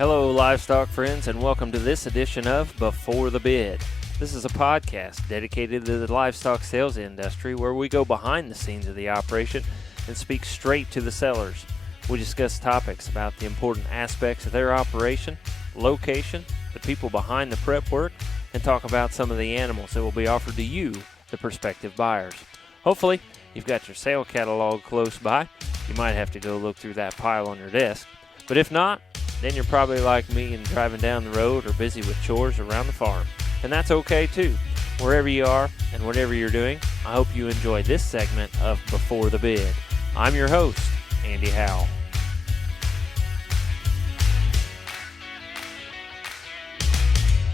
Hello, livestock friends, and welcome to this edition of Before the Bid. This is a podcast dedicated to the livestock sales industry where we go behind the scenes of the operation and speak straight to the sellers. We discuss topics about the important aspects of their operation, location, the people behind the prep work, and talk about some of the animals that will be offered to you, the prospective buyers. Hopefully, you've got your sale catalog close by. You might have to go look through that pile on your desk. But if not, then you're probably like me and driving down the road or busy with chores around the farm. And that's okay too. Wherever you are and whatever you're doing, I hope you enjoy this segment of Before the Bid. I'm your host, Andy Howell.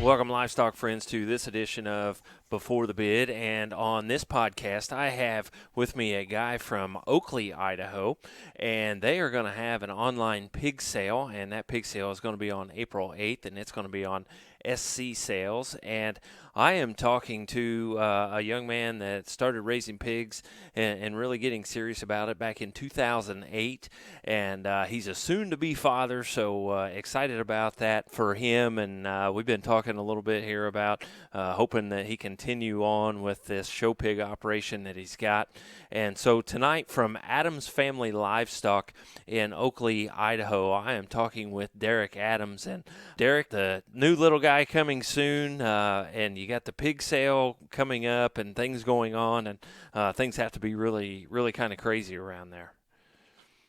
Welcome, livestock friends, to this edition of Before the Bid. And on this podcast, I have with me a guy from Oakley, Idaho, and they are going to have an online pig sale, and that pig sale is going to be on April 8th, and it's going to be on SC Sales. And I am talking to a young man that started raising pigs and really getting serious about it back in 2008, and he's a soon-to-be father, so excited about that for him. And we've been talking a little bit here about hoping that he continue on with this show pig operation that he's got. And so tonight from Adams Family Livestock in Oakley, Idaho, I am talking with Derek Adams. And Derek, the new little guy coming soon, and you got the pig sale coming up and things going on, and things have to be really, really kind of crazy around there.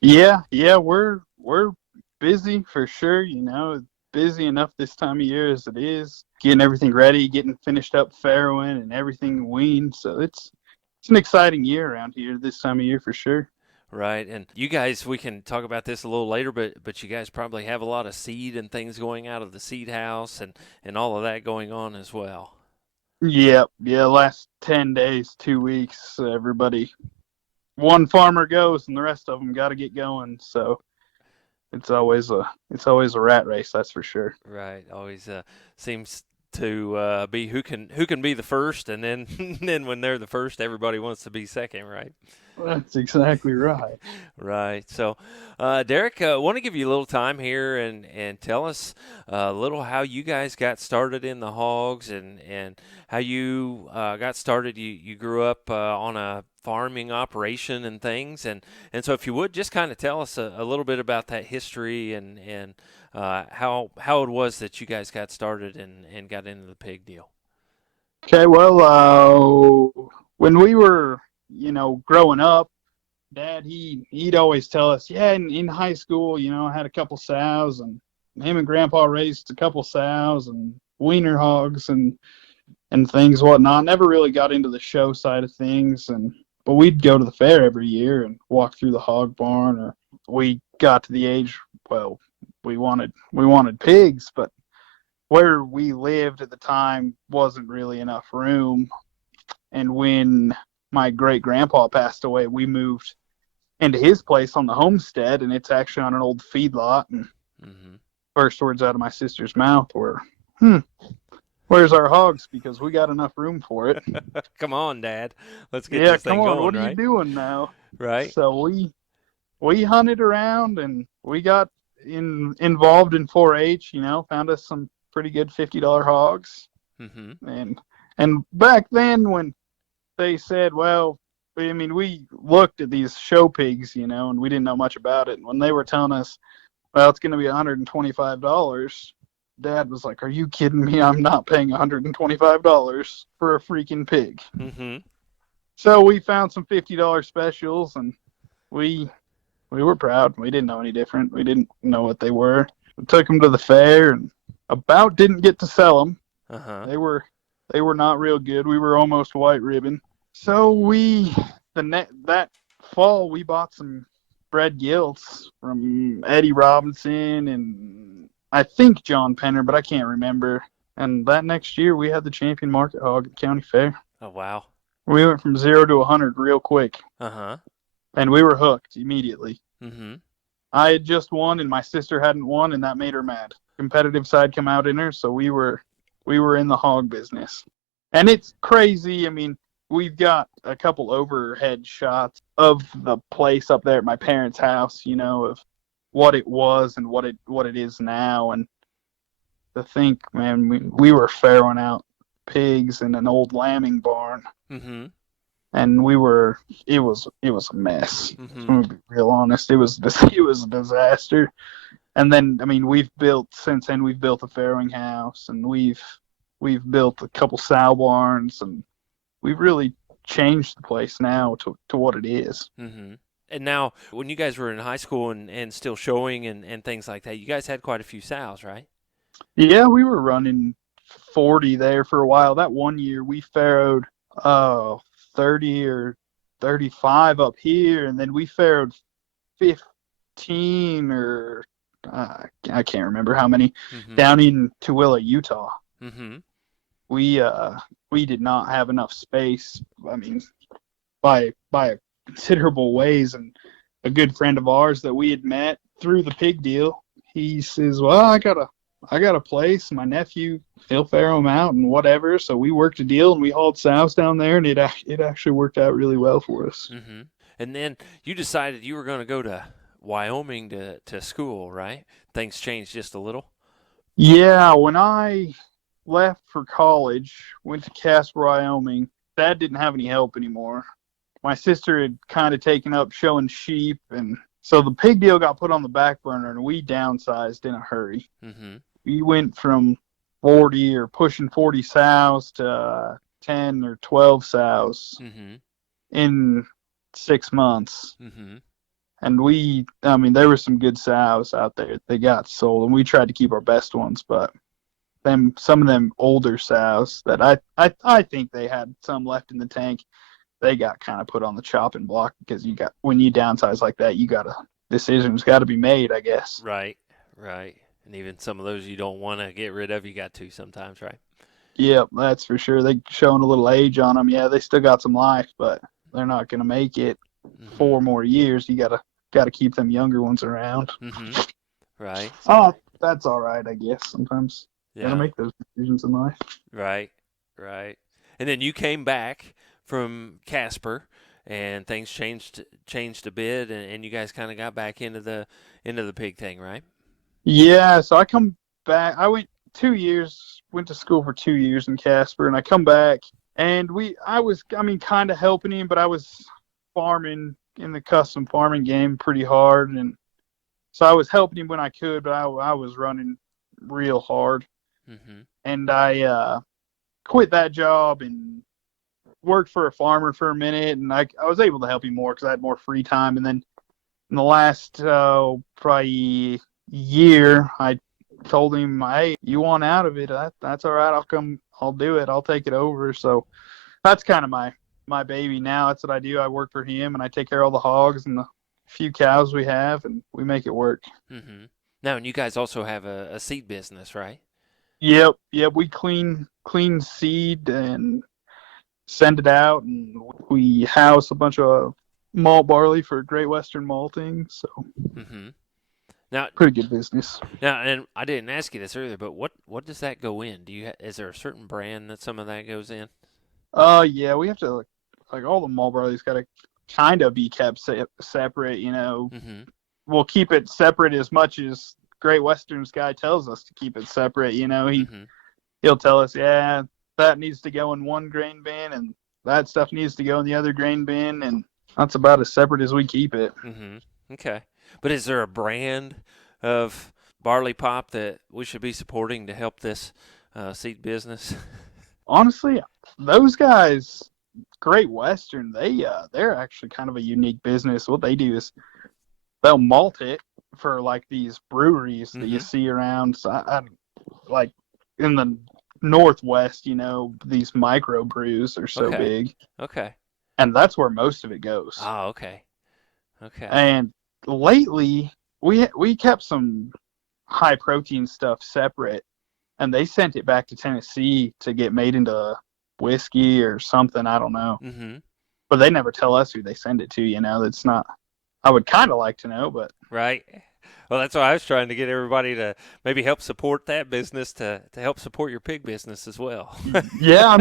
Yeah, we're busy for sure. You know, busy enough this time of year as it is, getting everything ready, getting finished up farrowing and everything weaned. So it's an exciting year around here this time of year for sure. Right, and you guys, we can talk about this a little later, but you guys probably have a lot of seed and things going out of the seed house and all of that going on as well. Yeah, last 10 days, 2 weeks, one farmer goes and the rest of them got to get going. So it's always a rat race, that's for sure. Right, always seems to be who can be the first, and then then when they're the first, everybody wants to be second, right? That's exactly right. Right. So, Derek, I want to give you a little time here and tell us a little how you guys got started in the hogs and how you got started. You grew up on a farming operation and things. And so if you would, just kind of tell us a little bit about that history and how it was that you guys got started and got into the pig deal. Okay, well, when we were growing up, Dad, he'd always tell us, yeah, in high school, I had a couple sows, and him and Grandpa raised a couple sows and wiener hogs and things, whatnot. Never really got into the show side of things, but we'd go to the fair every year and walk through the hog barn. Or we got to the age, well, we wanted pigs, but where we lived at the time wasn't really enough room. And when my great-grandpa passed away, we moved into his place on the homestead, and it's actually on an old feedlot. And First words out of my sister's mouth were, where's our hogs? Because we got enough room for it. Come on, Dad. Let's get this thing going, what right? are you doing now? Right. So we hunted around, and we got involved in 4-H, found us some pretty good $50 hogs. And back then when they said, well, I mean, we looked at these show pigs, and we didn't know much about it. And when they were telling us, well, it's going to be $125, Dad was like, are you kidding me? I'm not paying $125 for a freaking pig. So we found some $50 specials, and we were proud. We didn't know any different. We didn't know what they were. We took them to the fair and about didn't get to sell them. They were not real good. We were almost white ribbon. So that fall we bought some bred gilts from Eddie Robinson and I think John Penner, but I can't remember. And that next year we had the champion market hog at the county fair. Oh, wow. We went from 0 to 100 real quick. And we were hooked immediately. I had just won and my sister hadn't won, and that made her mad. Competitive side come out in her, so we were in the hog business. And it's crazy. I mean, we've got a couple overhead shots of the place up there at my parents' house, of what it was and what it is now. And to think, man, we were farrowing out pigs in an old lambing barn, Mm-hmm. and it was a mess. Mm-hmm. To be real honest, it was it was a disaster. And then, I mean, since then we've built a farrowing house, and we've built a couple sow barns, and we've really changed the place now to what it is. Mm-hmm. And now, when you guys were in high school and still showing and things like that, you guys had quite a few sows, right? Yeah, we were running 40 there for a while. That one year we farrowed 30 or 35 up here, and then we farrowed 15 or I can't remember how many Mm-hmm. down in Tooele, Utah. Mm-hmm. We did not have enough space. I mean, by considerable ways. And a good friend of ours that we had met through the pig deal, he says, "Well, I got a place. My nephew, he'll farrow them out and whatever." So we worked a deal and we hauled sows down there, and it actually worked out really well for us. Mm-hmm. And then you decided you were going to go to Wyoming to school, right? Things changed just a little. Yeah, when I left for college, went to Casper, Wyoming, Dad didn't have any help anymore. My sister had kind of taken up showing sheep, and so the pig deal got put on the back burner, and we downsized in a hurry. Mm-hmm. We went from 40 or pushing 40 sows to 10 or 12 sows Mm-hmm. in 6 months. Mm-hmm. And I mean, there were some good sows out there. They got sold, and we tried to keep our best ones, but some of them older sows that I think they had some left in the tank, they got kind of put on the chopping block, because when you downsize like that, decisions got to be made, I guess. Right, right. And even some of those you don't want to get rid of, you got to sometimes, right? Yeah, that's for sure. They showing a little age on them. Yeah, they still got some life, but they're not going to make it Mm-hmm. 4 more years. You gotta keep them younger ones around. Mm-hmm. Right. Oh, that's all right, I guess. Sometimes you gotta Yeah. make those decisions in life. Right. Right. And then you came back from Casper, and things changed a bit, and you guys kind of got back into the pig thing, right? Yeah, so I come back. I went 2 years, went to school for 2 years in Casper, and I come back, and I was kind of helping him, but I was farming in the custom farming game pretty hard, and so I was helping him when I could, but I was running real hard, Mm-hmm. and I quit that job and worked for a farmer for a minute, and I was able to help him more because I had more free time. And then in the last probably year, I told him, "Hey, you want out of it? That's all right. I'll do it. I'll take it over." So that's kind of my baby now. That's what I do. I work for him, and I take care of all the hogs and the few cows we have, and we make it work. Mm-hmm. Now, and you guys also have a seed business, right? Yep. We clean seed and send it out, and we house a bunch of malt barley for Great Western malting. So Mm-hmm. Now, pretty good business. and I didn't ask you this earlier, but what does that go in? Is there a certain brand that some of that goes in? Yeah, we have to, like all the malt barley's got to kind of be kept separate. Mm-hmm. We'll keep it separate as much as Great Western's guy tells us to keep it separate. Mm-hmm. He'll tell us, yeah, that needs to go in one grain bin, and that stuff needs to go in the other grain bin, and that's about as separate as we keep it. Mm-hmm. Okay. But is there a brand of barley pop that we should be supporting to help this seed business? Honestly, those guys, Great Western, they're actually kind of a unique business. What they do is they'll malt it for like these breweries that you see around. So I like in the Northwest, these micro brews are so big, Okay. and that's where most of it goes. Oh, okay. Okay. And lately, we kept some high protein stuff separate, and they sent it back to Tennessee to get made into whiskey or something. I don't know, Mm-hmm. but they never tell us who they send it to. That's not. I would kind of like to know, but Right. Well, that's why I was trying to get everybody to maybe help support that business to help support your pig business as well. yeah,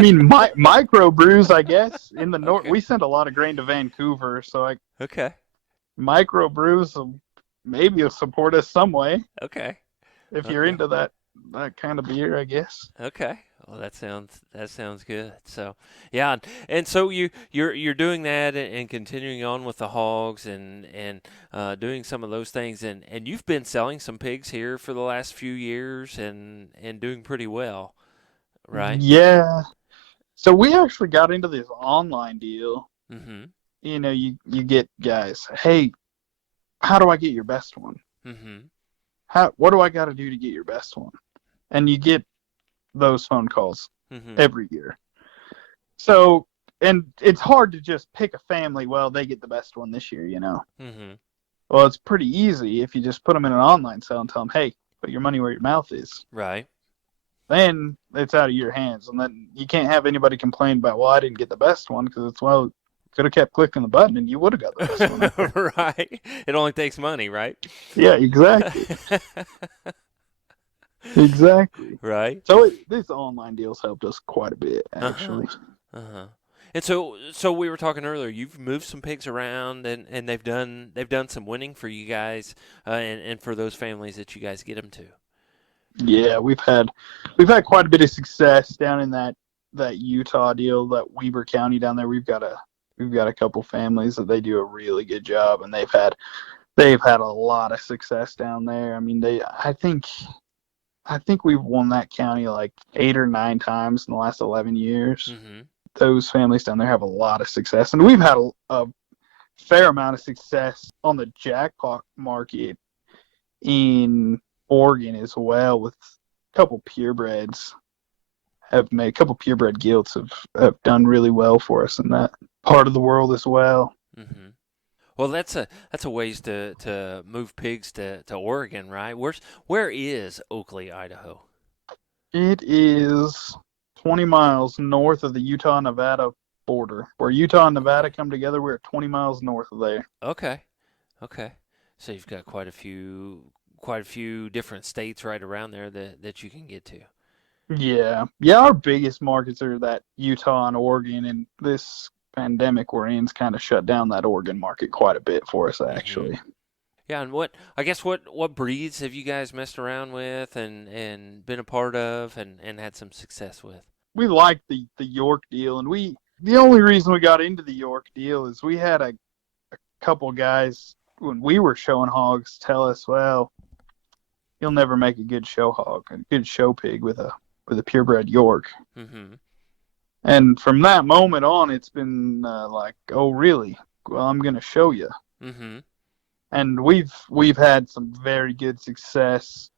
micro brews, I guess, in the north. Okay. We send a lot of grain to Vancouver, so Okay. micro brews, maybe you'll support us some way Okay. if you're Okay. into that kind of beer, I guess. Okay. Well, that sounds good. So, yeah, and so you're doing that and continuing on with the hogs and doing some of those things, and you've been selling some pigs here for the last few years and doing pretty well, right? Yeah. So we actually got into this online deal. Mm-hmm. You get guys, hey, how do I get your best one? Mm-hmm. What do I got to do to get your best one? And you get those phone calls Mm-hmm. every year. So, and it's hard to just pick a family. Well, they get the best one this year. Mm-hmm. Well, it's pretty easy if you just put them in an online sale and tell them, hey, put your money where your mouth is. Right. Then it's out of your hands, and then you can't have anybody complain about, well, I didn't get the best one, because it's, well, could have kept clicking the button and you would have got the best one. Right. It only takes money, right? Yeah, exactly. Exactly. Right. So these online deals helped us quite a bit, Uh-huh. actually. Uh-huh. And so we were talking earlier. You've moved some pigs around, and they've done some winning for you guys, and for those families that you guys get them to. Yeah, we've had quite a bit of success down in that Utah deal, that Weber County down there. We've got a couple families that they do a really good job, and they've had a lot of success down there. I mean, I think we've won that county like 8 or 9 times in the last 11 years. Mm-hmm. Those families down there have a lot of success, and we've had a fair amount of success on the jackpot market in Oregon as well, with a couple purebreds a couple purebred gilts have done really well for us in that part of the world as well. Mm-hmm. Well, that's a ways to move pigs to Oregon, right? Where is Oakley, Idaho? It is 20 miles north of the Utah-Nevada border. Where Utah and Nevada Okay. come together, we're 20 miles north of there. Okay. Okay. So you've got quite a few different states right around there that you can get to. Yeah. Yeah, our biggest markets are that Utah and Oregon, and this pandemic we're in's kind of shut down that Oregon market quite a bit for us, Mm-hmm. actually. Yeah, and what breeds have you guys messed around with and been a part of and had some success with? We like the York deal, and the only reason we got into the York deal is we had a couple guys when we were showing hogs tell us, well, you'll never make a good show hog, a good show pig with a purebred York. Mm-hmm. And from that moment on, it's been like, oh, really? Well, I'm going to show you. Mm-hmm. And we've had some very good success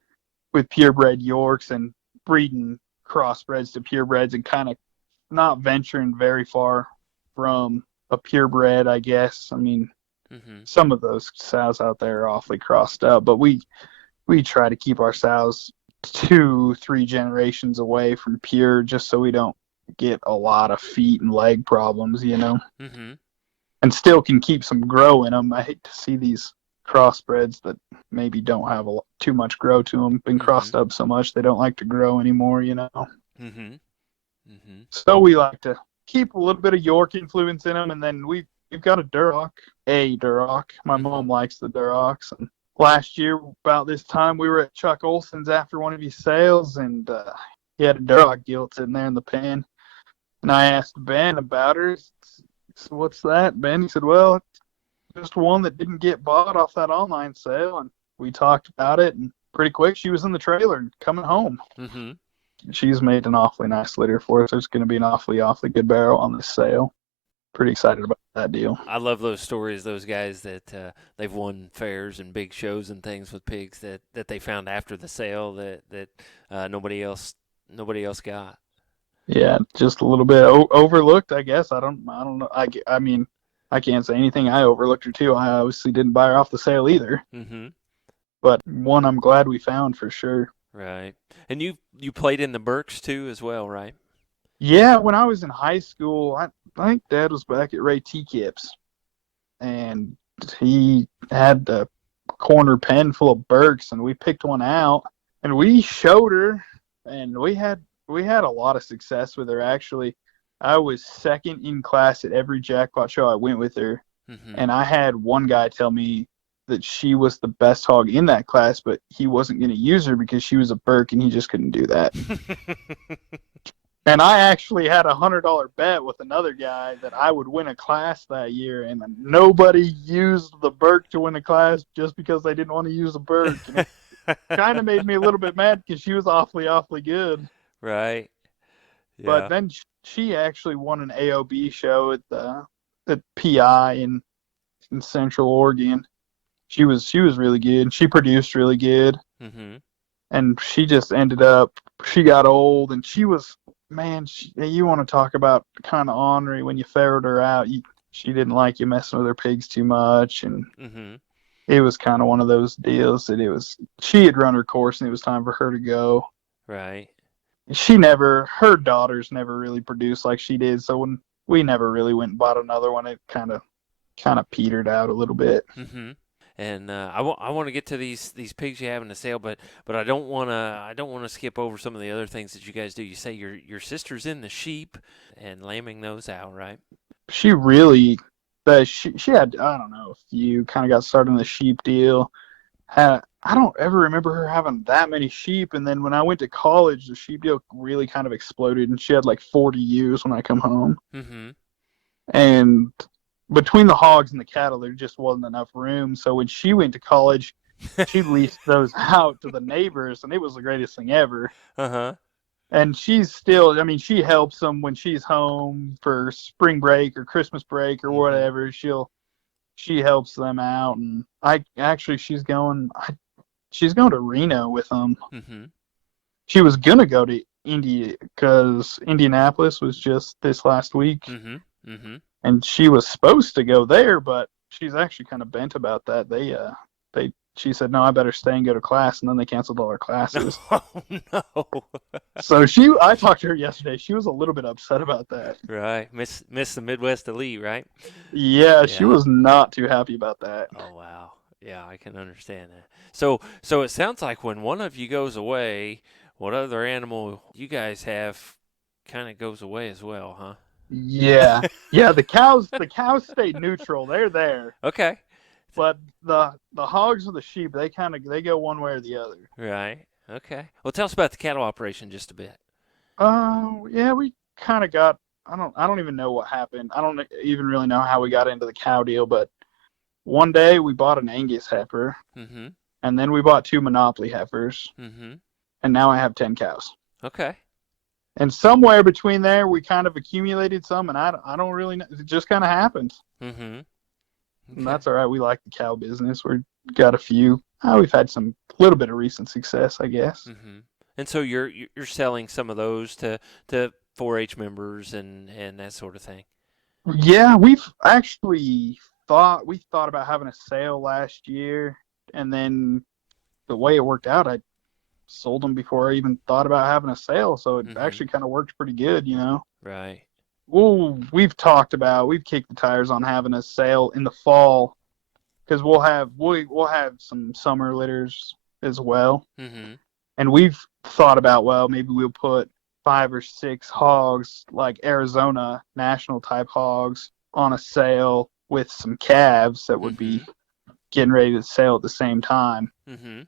with purebred Yorks and breeding crossbreds to purebreds, and kind of not venturing very far from a purebred, I guess. I mean, Mm-hmm. some of those sows out there are awfully crossed up, but we try to keep our sows 2-3 generations away from pure, just so we don't get a lot of feet and leg problems. Mm-hmm. And still can keep some grow in them. I hate to see these crossbreds that maybe don't have too much grow to them, been Mm-hmm. crossed up so much they don't like to grow anymore. Mm-hmm. Mm-hmm. So we like to keep a little bit of York influence in them, and then we've got a Duroc. My Mm-hmm. mom likes the Durocs. And last year, about this time, we were at Chuck Olson's after one of his sales, and he had a Duroc gilt sitting there in the pen. And I asked Ben about her. So what's that, Ben? He said, well, it's just one that didn't get bought off that online sale. And we talked about it, and pretty quick she was in the trailer and coming home. Mm-hmm. She's made an awfully nice litter for us. There's going to be an awfully good barrel on this sale. Pretty excited about that deal. I love those stories. Those guys that they've won fairs and big shows and things with pigs that they found after the sale that nobody else got. Yeah, just a little bit overlooked, I guess. I don't know. I mean, I can't say anything. I overlooked her too. I obviously didn't buy her off the sale either, Mm-hmm. but one I'm glad we found for sure. Right. And you played in the Berks too as well, right? Yeah, when I was in high school, I think Dad was back at Ray T. Kip's, and he had a corner pen full of Berks, and we picked one out, and we showed her, and we had a lot of success with her. Actually, I was second in class at every jackpot show I went with her, Mm-hmm. and I had one guy tell me that she was the best hog in that class, but he wasn't going to use her because she was a Burke and he just couldn't do that. And I actually had $100 bet with another guy that I would win a class that year, and nobody used the Burke to win a class just because they didn't want to use a Burke. And it kind of made me a little bit mad because she was awfully good. Right. But Yeah. then she actually won an AOB show at PI in Central Oregon. She was really good. She produced really good. Mm-hmm. And she just ended up, she got old, and she was, man, you want to talk about kind of ornery when you ferret her out. She didn't like you messing with her pigs too much, and Mm-hmm. it was kind of one of those deals that she had run her course and it was time for her to go. Right. Her daughters never really produced like she did, so when we never really went and bought another one, it kind of petered out a little bit. Mm-hmm. And I want to get to these pigs you have in the sale, but I don't want to skip over some of the other things that you guys do. You say your sister's in the sheep and lambing those out, right? She had, I don't know, if you kind of got started in the sheep deal. I don't ever remember her having that many sheep, and then when I went to college, the sheep deal really kind of exploded, and she had like 40 ewes when I come home. Mm-hmm. And between the hogs and the cattle, there just wasn't enough room. So when she went to college, she leased those out to the neighbors, and it was the greatest thing ever. Uh-huh. And she's still, I mean, she helps them when she's home for spring break or Christmas break or Mm-hmm. whatever. She helps them out, and she's going to Reno with them. Mm-hmm. She was gonna go to India because Indianapolis was just this last week, Mm-hmm. Mm-hmm. and she was supposed to go there, but she's actually kind of bent about that. She said, no, I better stay and go to class, and then they canceled all her classes. Oh no. So I talked to her yesterday. She was a little bit upset about that. Right. Miss the Midwest Elite, right? Yeah, she Yeah. was not too happy about that. Oh wow. Yeah, I can understand that. So it sounds like when one of you goes away, what other animal you guys have kind of goes away as well, huh? Yeah, yeah. The cows stayed neutral. They're there, Okay. but the hogs or the sheep, they go one way or the other. Right. Okay. Well, tell us about the cattle operation just a bit. Yeah, we kind of got. I don't even know what happened. I don't even really know how we got into the cow deal, but one day we bought an Angus heifer, Mm-hmm. and then we bought 2 Monopoly heifers, Mm-hmm. and now I have 10 cows. Okay. And somewhere between there, we kind of accumulated some, and I don't really know. It just kind of happens. Mm-hmm. And Okay. that's all right. We like the cow business. We've got a few. We've had some little bit of recent success, I guess. Mm-hmm. And so you're selling some of those to 4-H members and that sort of thing. Yeah, we've actually thought about having a sale last year, and then the way it worked out, I sold them before I even thought about having a sale. So it Mm-hmm. actually kind of worked pretty good, you know. Right. Well, we've kicked the tires on having a sale in the fall because we'll have some summer litters as well. Mm-hmm. And we've thought about, well, maybe we'll put 5 or 6 hogs, like Arizona national type hogs, on a sale with some calves that would be getting ready to sell at the same time. Mm-hmm.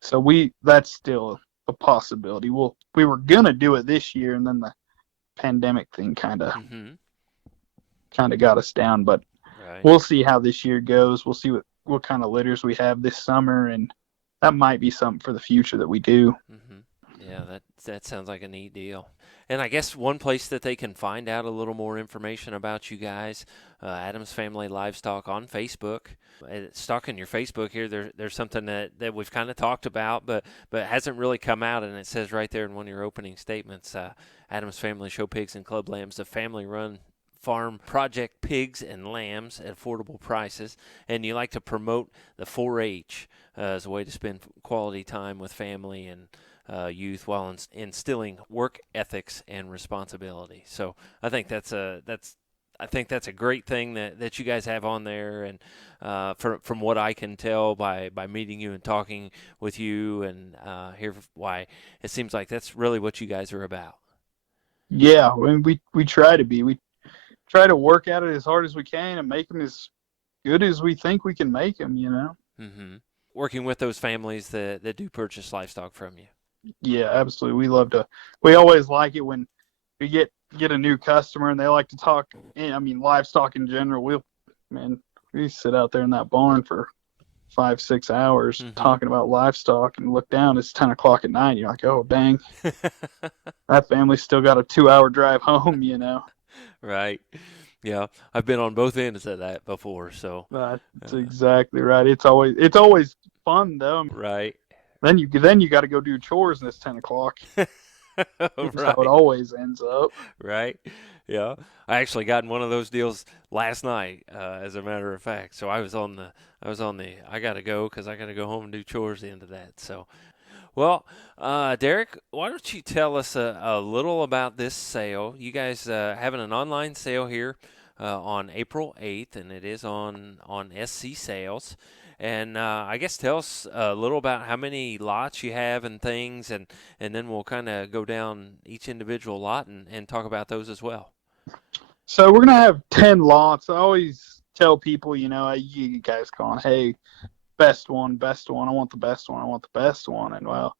So that's still a possibility. We were gonna do it this year, and then the pandemic thing kind of got us down. But Right. we'll see how this year goes. We'll see what kind of litters we have this summer, and that might be something for the future that we do. Mm-hmm. Yeah, that sounds like a neat deal. And I guess one place that they can find out a little more information about you guys, Adams Family Livestock on Facebook. Stalking your Facebook here, there's something that we've kind of talked about, but hasn't really come out, and it says right there in one of your opening statements, Adams Family Show Pigs and Club Lambs, the family-run farm project pigs and lambs at affordable prices, and you like to promote the 4-H as a way to spend quality time with family and youth while instilling work ethics and responsibility. So I think that's a great thing that you guys have on there, and from what I can tell by meeting you and talking with you and hear why it seems like that's really what you guys are about. Yeah, I mean, we try to be. We try to work at it as hard as we can and make them as good as we think we can make them, you know. Mm-hmm. Working with those families that do purchase livestock from you. Yeah, absolutely. We always like it when we get a new customer and they like to talk. I mean, livestock in general. Man, we sit out there in that barn for 5-6 hours Mm-hmm. talking about livestock and look down. It's 10 o'clock at night. You're like, oh dang, that family's still got a 2 hour drive home. Right. Yeah, I've been on both ends of that before. So, That's uh, exactly right. It's always fun though. right. Then you got to go do chores and it's 10 o'clock. That's how it Right. always ends up. Right. Yeah. I actually got in one of those deals last night, as a matter of fact. So I got to go because I got to go home and do chores at the end of that. So, well, Derek, why don't you tell us a little about this sale? You guys having an online sale here on April 8th, and it is on SC Sales. And I guess tell us a little about how many lots you have and things, and then we'll kind of go down each individual lot and talk about those as well. So we're gonna have 10 lots. I always tell people, you guys going, hey, best one, best one. I want the best one. I want the best one. And well,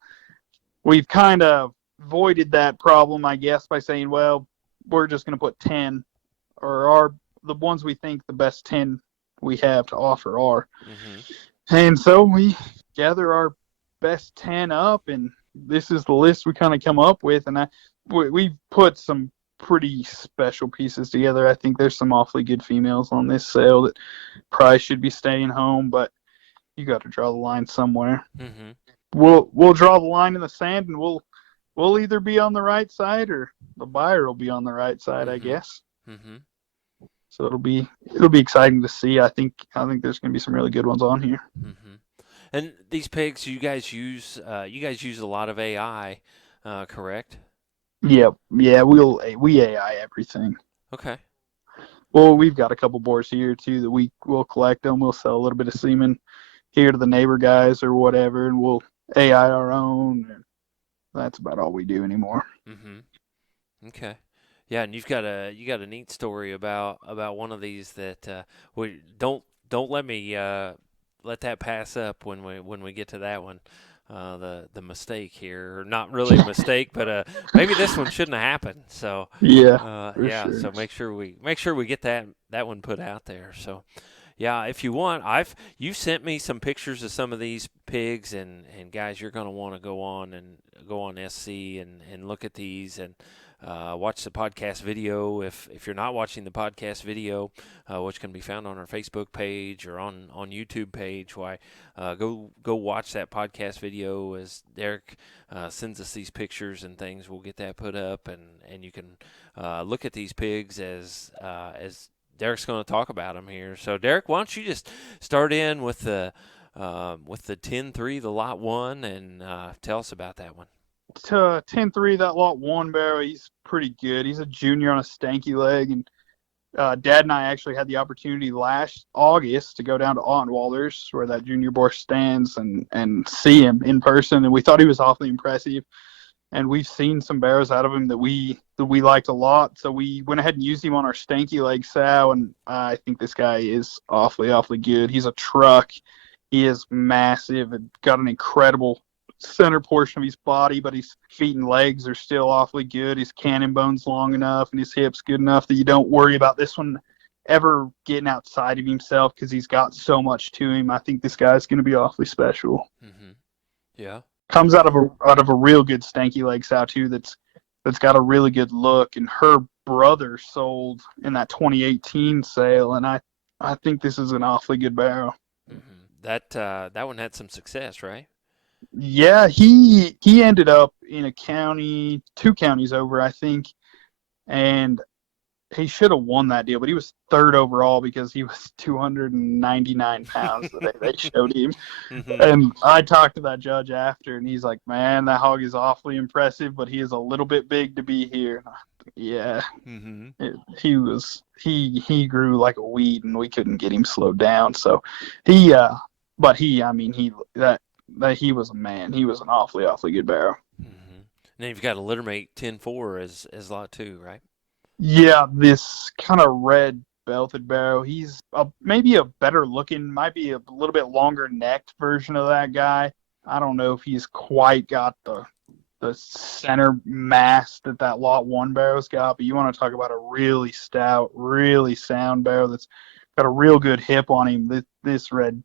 we've kind of voided that problem, I guess, by saying, well, we're just gonna put 10, or the ones we think the best 10 we have to offer are. Mm-hmm. And so we gather our best 10 up, and this is the list we kind of come up with. And we've put some pretty special pieces together. I think there's some awfully good females on this sale that probably should be staying home, but you got to draw the line somewhere. Mm-hmm. We'll draw the line in the sand, and we'll either be on the right side or the buyer will be on the right side, I Mm-hmm. guess. Mm-hmm. So it'll be exciting to see. I think there's going to be some really good ones on here. Mm-hmm. And these pigs, you guys use a lot of AI, correct? Yeah, we AI everything. Okay. Well, we've got a couple boars here too that we'll collect them. We'll sell a little bit of semen here to the neighbor guys or whatever, and we'll AI our own. And that's about all we do anymore. Mm-hmm. Okay. Yeah, and you got a neat story about one of these that we don't let me let that pass up when we get to that one. The mistake here, or not really a mistake, but maybe this one shouldn't have happened. So Yeah, for yeah, sure. so make sure we get that one put out there. So yeah, if you want, you sent me some pictures of some of these pigs, and guys, you're gonna want to go on SC and look at these and watch the podcast video. If you're not watching the podcast video, which can be found on our Facebook page or on YouTube page, go watch that podcast video as Derek sends us these pictures and things. We'll get that put up, and you can look at these pigs as Derek's going to talk about them here. So Derek, why don't you just start in with the 10-3, the lot one, and tell us about that one. To 10-3, that lot one barrow, he's pretty good. He's a junior on a stanky leg, and Dad and I actually had the opportunity last August to go down to Ottenwalders, where that junior boar stands, and see him in person, and we thought he was awfully impressive. And we've seen some barrows out of him that we liked a lot, so we went ahead and used him on our stanky leg sow, and I think this guy is awfully good. He's a truck. He is massive and got an incredible center portion of his body, but his feet and legs are still awfully good. His cannon bone's long enough and his hips good enough that you don't worry about this one ever getting outside of himself because he's got so much to him. I think this guy's going to be awfully special. Mm-hmm. Yeah. Comes out of a real good stanky leg sow too. That's got a really good look. And her brother sold in that 2018 sale, and I think this is an awfully good barrow. Mm-hmm. That one had some success, right? Yeah, he ended up in a county, 2 counties over, I think, and he should have won that deal, but he was third overall because he was 299 pounds the day they showed him. Mm-hmm. And I talked to that judge after, and he's like, man, that hog is awfully impressive, but he is a little bit big to be here. Yeah, Mm-hmm. he grew like a weed, and we couldn't get him slowed down. So that he was a man. He was an awfully good barrow. Mm-hmm. Then you've got a littermate 10-4 as lot two, right? Yeah, this kind of red belted barrow. He's maybe a better looking, might be a little bit longer necked version of that guy. I don't know if he's quite got the center mass that lot one barrow's got, but you want to talk about a really stout, really sound barrow that's got a real good hip on him. This red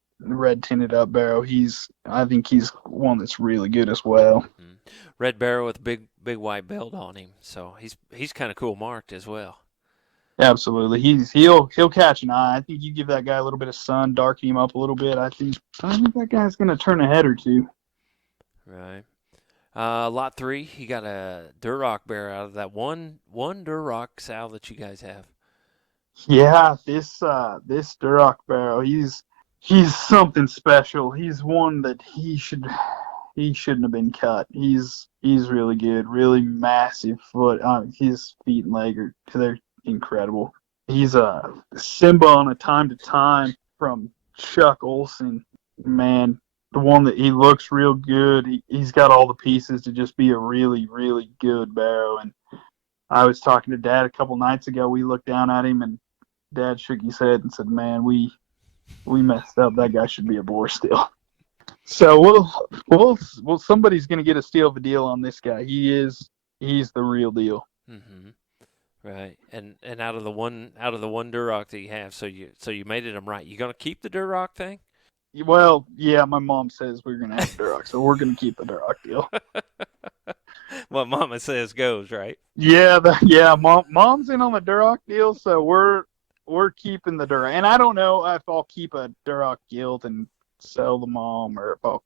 tinted up barrow, I think he's one that's really good as well. Mm-hmm. Red barrow with a big white belt on him, so he's kind of cool marked as well. Absolutely, he'll catch an eye. I think you give that guy a little bit of sun, darken him up a little bit. I think that guy's gonna turn a head or two. Right. Lot 3, you got a Duroc barrow out of that one Duroc sow that you guys have. Yeah, this Duroc barrow, he's something special. He's one that he shouldn't have been cut. He's really good, really massive foot. His feet and leg they're incredible. He's a Simba on a time to time from Chuck Olson. Man, the one that he looks real good. He's got all the pieces to just be a really, really good barrow. And I was talking to Dad a couple nights ago. We looked down at him, and Dad shook his head and said, "Man, we messed up. That guy should be a boar still." So somebody's gonna get a steal of a deal on this guy. He's the real deal. Mm-hmm. Right. And out of the one Duroc that you have, so you mated him right. You gonna keep the Duroc thing? Well, yeah, my mom says we're gonna have Duroc, so we're gonna keep the Duroc deal. What Mama says goes, right? Yeah, mom's in on the Duroc deal, so we're keeping the Duroc. And I don't know if I'll keep a Duroc gilt and sell the mom, or if I'll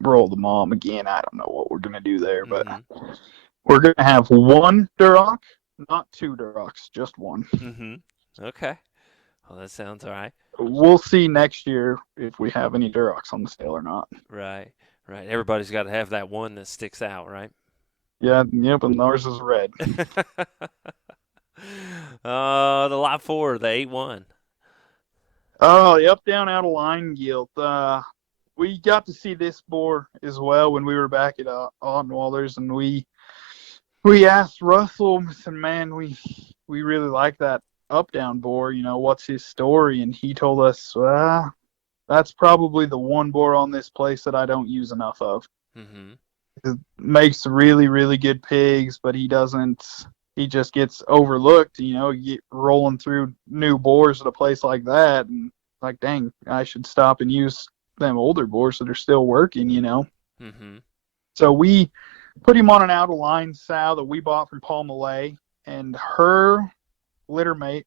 roll the mom again. I don't know what we're gonna do there, but we're gonna have one Duroc, not two Durocs, just one. Mm-hmm. Okay. Well, that sounds all right. We'll see next year if we have any Durocs on the sale or not. Right. Everybody's got to have that one that sticks out, right? Yeah, yep, and ours is red. The lot 4, the 8-1. Oh, the up, down, out of line gilt. We got to see this boar as well when we were back at Ottenwalder's, and we asked Russell, and man, we really like that up, down boar. You know, what's his story? And he told us, that's probably the one boar on this place that I don't use enough of. Mm-hmm. It makes really, really good pigs, but he just gets overlooked. You know, you get rolling through new boars at a place like that, and like, dang, I should stop and use them older boars that are still working, you know. Mm-hmm. So we put him on an out of line sow that we bought from Paul Millay, and her litter mate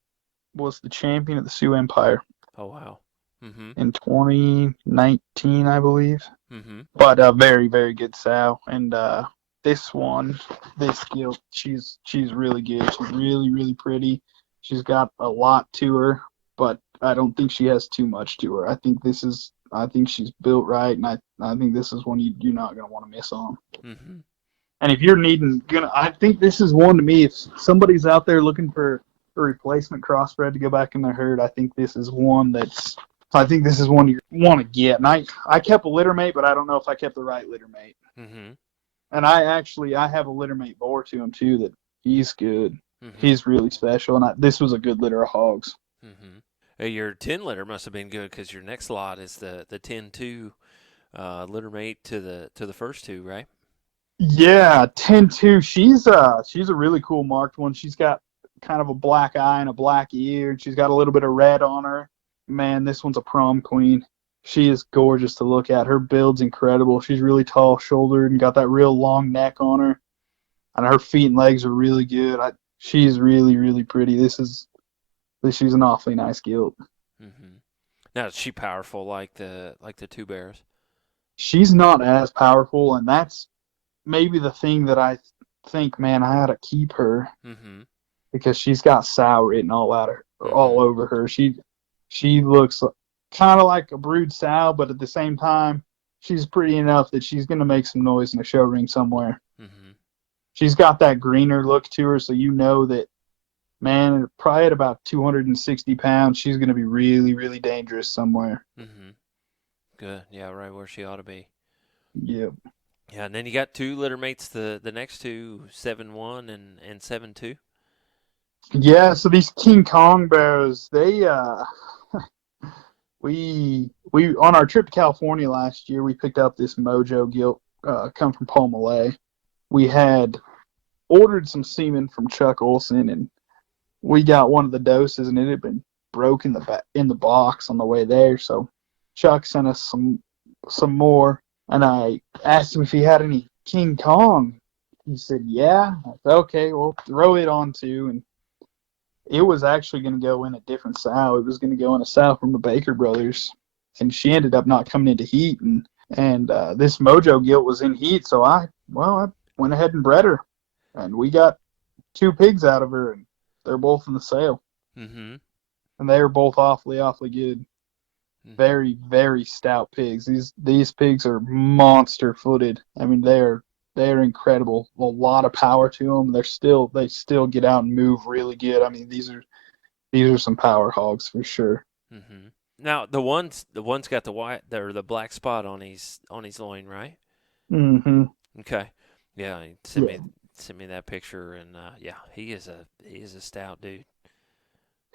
was the champion of the Sioux Empire. Oh, wow. Mm-hmm. In 2019, I believe. Mm-hmm. But a very, very good sow. And this gilt, she's really good. She's really, really pretty. She's got a lot to her, but I don't think she has too much to her. I think she's built right, and I think this is one you're not going to want to miss on. Mm-hmm. And if you're I think this is one to me. If somebody's out there looking for a replacement crossbred to go back in their herd, I think this is one you want to get. And I kept a litter mate, but I don't know if I kept the right litter mate. Mm-hmm. And I have a litter mate boar to him too that he's good. Mm-hmm. He's really special, and this was a good litter of hogs. Mm-hmm. Your 10 litter must have been good because your next lot is the 10-2 litter mate to the first two, right? Yeah, 10-2. She's a really cool marked one. She's got kind of a black eye and a black ear, and she's got a little bit of red on her. Man, this one's a prom queen. She is gorgeous to look at. Her build's incredible. She's really tall shouldered and got that real long neck on her. And her feet and legs are really good. She's really, really pretty. She's an awfully nice gilt. Mm-hmm. Now, is she powerful like the two bears? She's not as powerful, and that's maybe the thing that I think, man, I ought to keep her. Mm-hmm. Because she's got sow written all over her. She looks kind of like a brood sow, but at the same time, she's pretty enough that she's going to make some noise in a show ring somewhere. Mm-hmm. She's got that greener look to her, so you know that, man, probably at about 260 pounds, she's going to be really, really dangerous somewhere. Mm-hmm. Good. Yeah, right where she ought to be. Yep. Yeah, and then you got two litter mates, the next two, 7-1 and 7-2. Yeah, so these King Kong barrows, we on our trip to California last year, we picked up this Mojo gilt, come from Paul Malay. We had ordered some semen from Chuck Olson, and we got one of the doses, and it had been broke in the box on the way there. So Chuck sent us some more, and I asked him if he had any King Kong. He said, "Yeah." I said, "Okay, well, throw it on too." And it was actually going to go in a different sow. It was going to go in a sow from the Baker brothers, and she ended up not coming into heat. And this Mojo gilt was in heat, so I went ahead and bred her, and we got 2 pigs out of her, and they're both in the sale. Mm-hmm. And they are both awfully good. Mm-hmm. Very, very stout pigs. These pigs are monster footed. I mean, they're incredible. A lot of power to them. They still get out and move really good. I mean, these are some power hogs for sure. Mm-hmm. Now the one's got the white or the black spot on his loin, right? Mm-hmm. Okay. Yeah, Yeah. send me that picture, and yeah, he is a stout dude.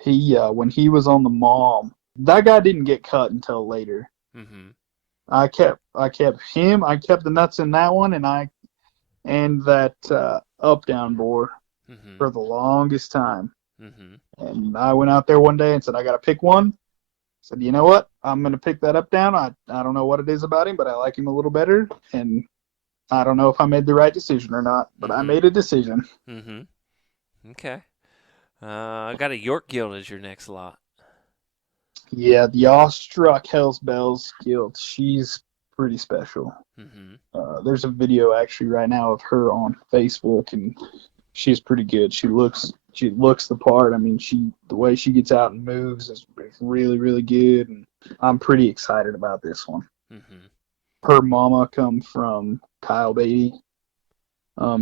He when he was on the mom, that guy didn't get cut until later. Mm-hmm. I kept him. I kept the nuts in that one, and that up down boar Mm-hmm. for the longest time. Mm-hmm. And I went out there one day and said, I got to pick one. I said, you know what? I'm going to pick that up down. I don't know what it is about him, but I like him a little better. And I don't know if I made the right decision or not, but I Mm-hmm. made a decision. Mm-hmm. Okay. I got a York Gilt as your next lot. Yeah, the awestruck Hell's Bells Guild. She's pretty special. Mm-hmm. There's a video actually right now of her on Facebook, and she's pretty good. She looks the part. I mean, the way she gets out and moves is really good, and I'm pretty excited about this one. Mm-hmm. Her mama come from Kyle Beatty.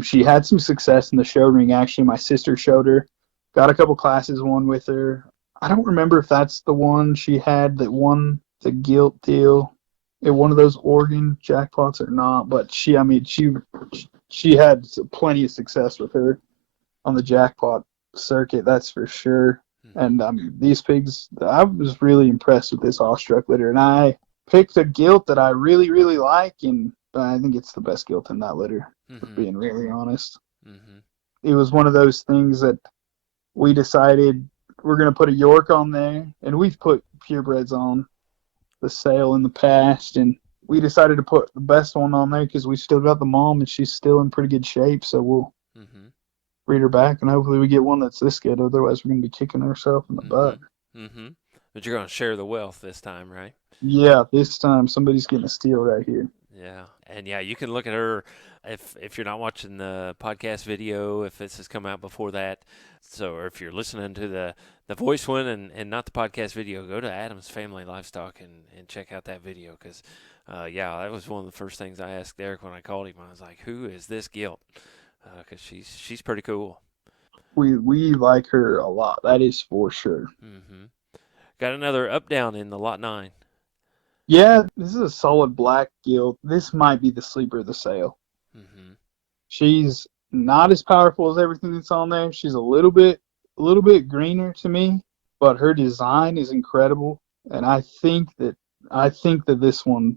She had some success in the show ring. Actually, my sister showed her. Got a couple classes won with her. I don't remember if that's the one she had that won the gilt deal at one of those Oregon jackpots or not. But she had plenty of success with her on the jackpot circuit, that's for sure. Mm-hmm. And these pigs, I was really impressed with this awestruck litter, and I picked a gilt that I really like, and I think it's the best gilt in that litter. For Mm-hmm. being really honest, Mm-hmm. it was one of those things that we decided we're going to put a York on there, and we've put purebreds on the sale in the past, and we decided to put the best one on there because we still got the mom, and she's still in pretty good shape, so we'll Mm-hmm. breed her back, and hopefully we get one that's this good. Otherwise, we're going to be kicking ourselves in the butt. Mm-hmm. Mm-hmm. But you're going to share the wealth this time, right? Yeah, this time somebody's getting a steal right here. Yeah, and yeah, you can look at her if you're not watching the podcast video, if this has come out before that. So, or if you're listening to the voice one and not the podcast video, go to Adam's Family Livestock and check out that video because, yeah, that was one of the first things I asked Derek when I called him. I was like, "Who is this gilt?" Because she's pretty cool. We like her a lot. That is for sure. Mm-hmm. Got another up down in the lot 9. Yeah, this is a solid black gilt. This might be the sleeper of the sale. Mm-hmm. She's not as powerful as everything that's on there. She's a little bit greener to me, but her design is incredible. And I think that this one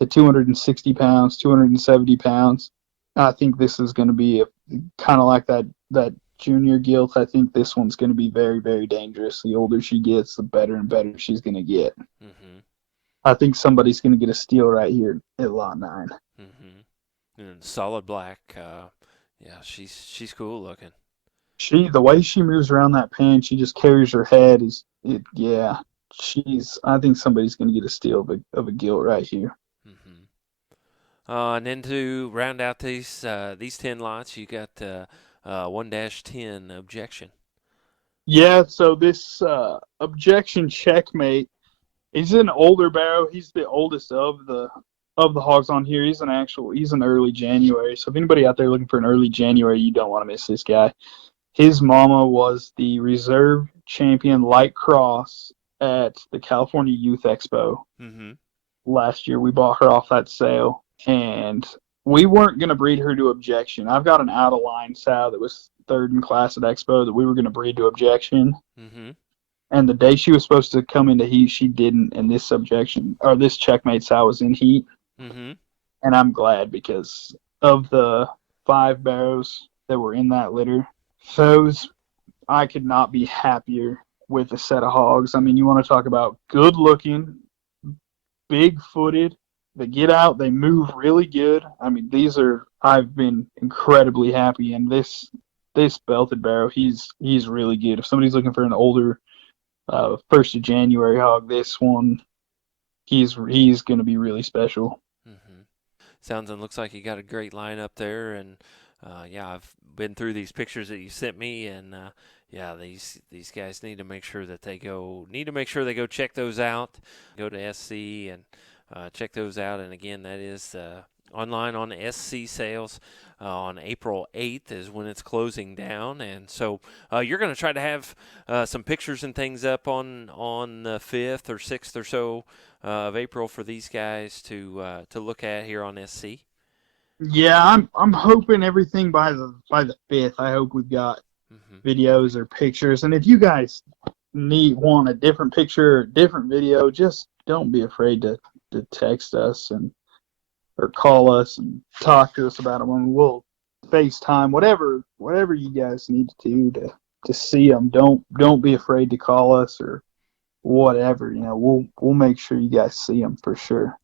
at 260 pounds, 270 pounds, I think this is going to be kind of like that junior gilt. I think this one's going to be very dangerous. The older she gets, the better and better she's going to get. Mm-hmm. I think somebody's going to get a steal right here at lot 9. Mm-hmm. And solid black. Yeah, she's cool looking. The way she moves around that pen, she just carries her head. Yeah. I think somebody's going to get a steal of a gilt right here. Mm-hmm. And then to round out these 10 lots, you got 1-10 objection. Yeah, so this objection checkmate. He's an older barrow. He's the oldest of the hogs on here. He's an early January. So if anybody out there looking for an early January, you don't want to miss this guy. His mama was the reserve champion light cross at the California Youth Expo last year. We bought her off that sale, and we weren't going to breed her to objection. I've got an out of line sow third in class at Expo that we were going to breed to objection. Mm-hmm. And the day she was supposed to come into heat, she didn't. And this checkmate sow was in heat. Mm-hmm. And I'm glad because of the 5 barrows that were in that litter, those I could not be happier with a set of hogs. I mean, you want to talk about good looking, big footed. They get out, they move really good. I mean, I've been incredibly happy. And this belted barrow, he's really good. If somebody's looking for an older 1st of January hog, this one, he's going to be really special. Mm-hmm. Sounds and looks like you got a great lineup there, and yeah, I've been through these pictures that you sent me, and yeah, these guys need to make sure they go check those out. Go to SC and check those out, and again, that is online on SC Sales. On April 8th is when it's closing down, and so you're going to try to have some pictures and things up on the 5th or 6th or so of April for these guys to look at here on SC. Yeah, I'm hoping everything by the 5th. I hope we've got videos or pictures. And if you guys want a different picture or different video, just don't be afraid to text us or call us and talk to us about them. And we'll FaceTime, whatever you guys need to do to see them. Don't be afraid to call us or whatever. We'll make sure you guys see them for sure.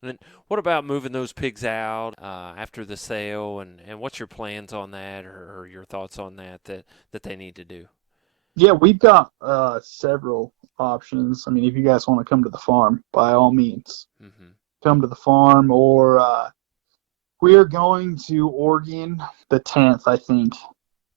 And then what about moving those pigs out after the sale, and what's your plans on that, or your thoughts on that they need to do? Yeah, we've got several options. I mean, if you guys want to come to the farm, by all means, come to the farm. Or we are going to Oregon the 10th, I think.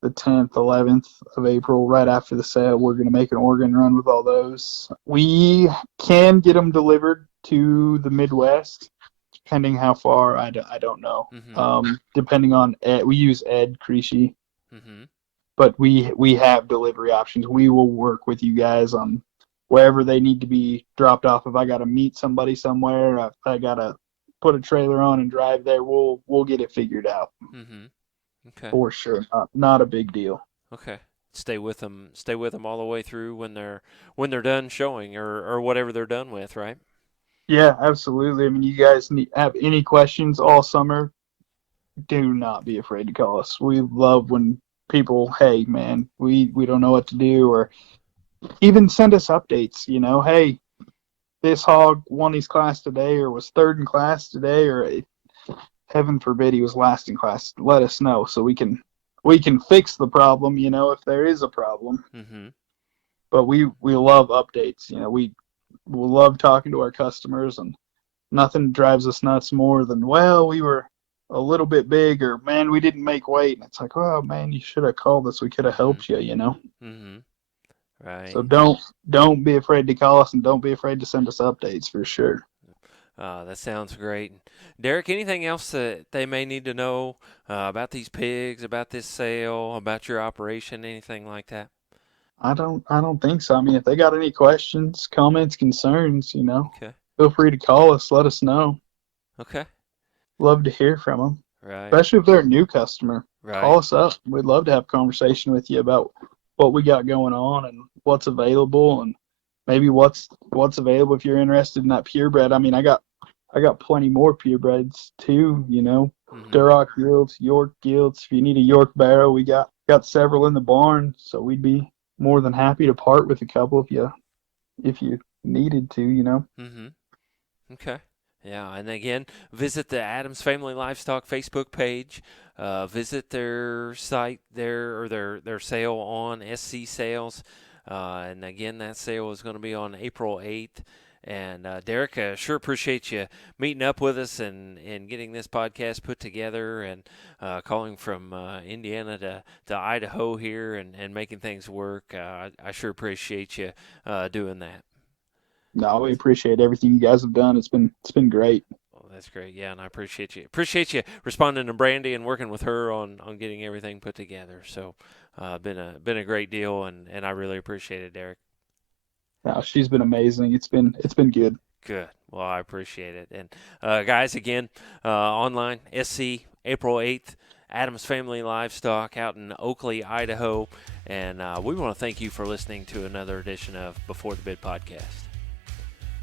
The 10th, 11th of April, right after the sale. We're going to make an Oregon run with all those. We can get them delivered to the Midwest, depending how far. I don't know. Depending on Ed, we use Ed Creasy. But we have delivery options. We will work with you guys on wherever they need to be dropped off. If I got to meet somebody somewhere, if I got to put a trailer on and drive there, we'll get it figured out. Okay. For sure. Not a big deal. Okay. Stay with them all the way through when they're done showing or whatever they're done with, right? Yeah, absolutely. I mean, you guys have any questions all summer, do not be afraid to call us. We love when people, hey, man, we don't know what to do, or even send us updates, hey, this hog won his class today or was 3rd in class today, or heaven forbid he was last in class. Let us know so we can fix the problem, if there is a problem. But we love updates. We love talking to our customers, and nothing drives us nuts more than, well, we were a little bit big, or man, we didn't make weight. And it's like, oh man, you should have called us. We could have helped you, Right. So don't be afraid to call us, and don't be afraid to send us updates for sure. That sounds great. Derek, anything else that they may need to know about these pigs, about this sale, about your operation, anything like that? I don't think so. I mean, if they got any questions, comments, concerns, Okay. feel free to call us. Let us know. Okay. Love to hear from them. Right. Especially if they're a new customer. Right. Call us up. We'd love to have a conversation with you about what we got going on and what's available, and maybe what's available if you're interested in that purebred. I mean, I got plenty more purebreds too, Duroc Gilts, York Gilts. If you need a York barrow, we got several in the barn, so we'd be more than happy to part with a couple if you needed to. Okay. Yeah, and again, visit the Adams Family Livestock Facebook page. Visit their site there, or their sale on SC Sales. And again, that sale is going to be on April 8th. And Derek, sure appreciate you meeting up with us and getting this podcast put together, and calling from Indiana to Idaho here and making things work. I sure appreciate you doing that. No, we appreciate everything you guys have done. It's been great. Well, that's great. Yeah, and I appreciate you responding to Brandy and working with her on getting everything put together. So, been a great deal, and I really appreciate it, Derek. No, she's been amazing. It's been good. Good. Well, I appreciate it. And guys, again, online SC April 8th Adams Family Livestock out in Oakley, Idaho. And we want to thank you for listening to another edition of Before the Bid podcast.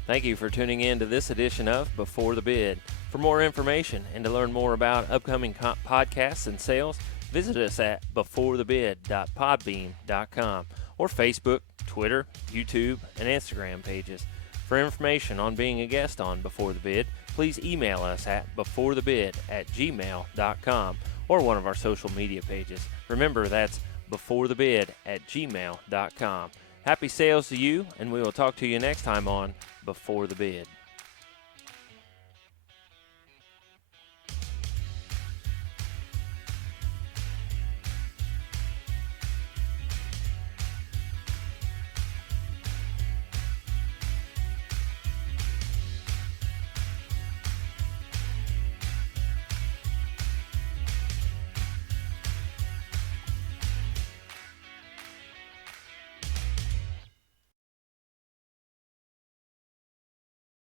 Thank you for tuning in to this edition of Before the Bid. For more information and to learn more about upcoming podcasts and sales, visit us at beforethebid.podbean.com or Facebook, Twitter, YouTube, and Instagram pages. For information on being a guest on Before the Bid, please email us at beforethebid@gmail.com or one of our social media pages. Remember, that's beforethebid@gmail.com. Happy sales to you, and we will talk to you next time on Before the Bid.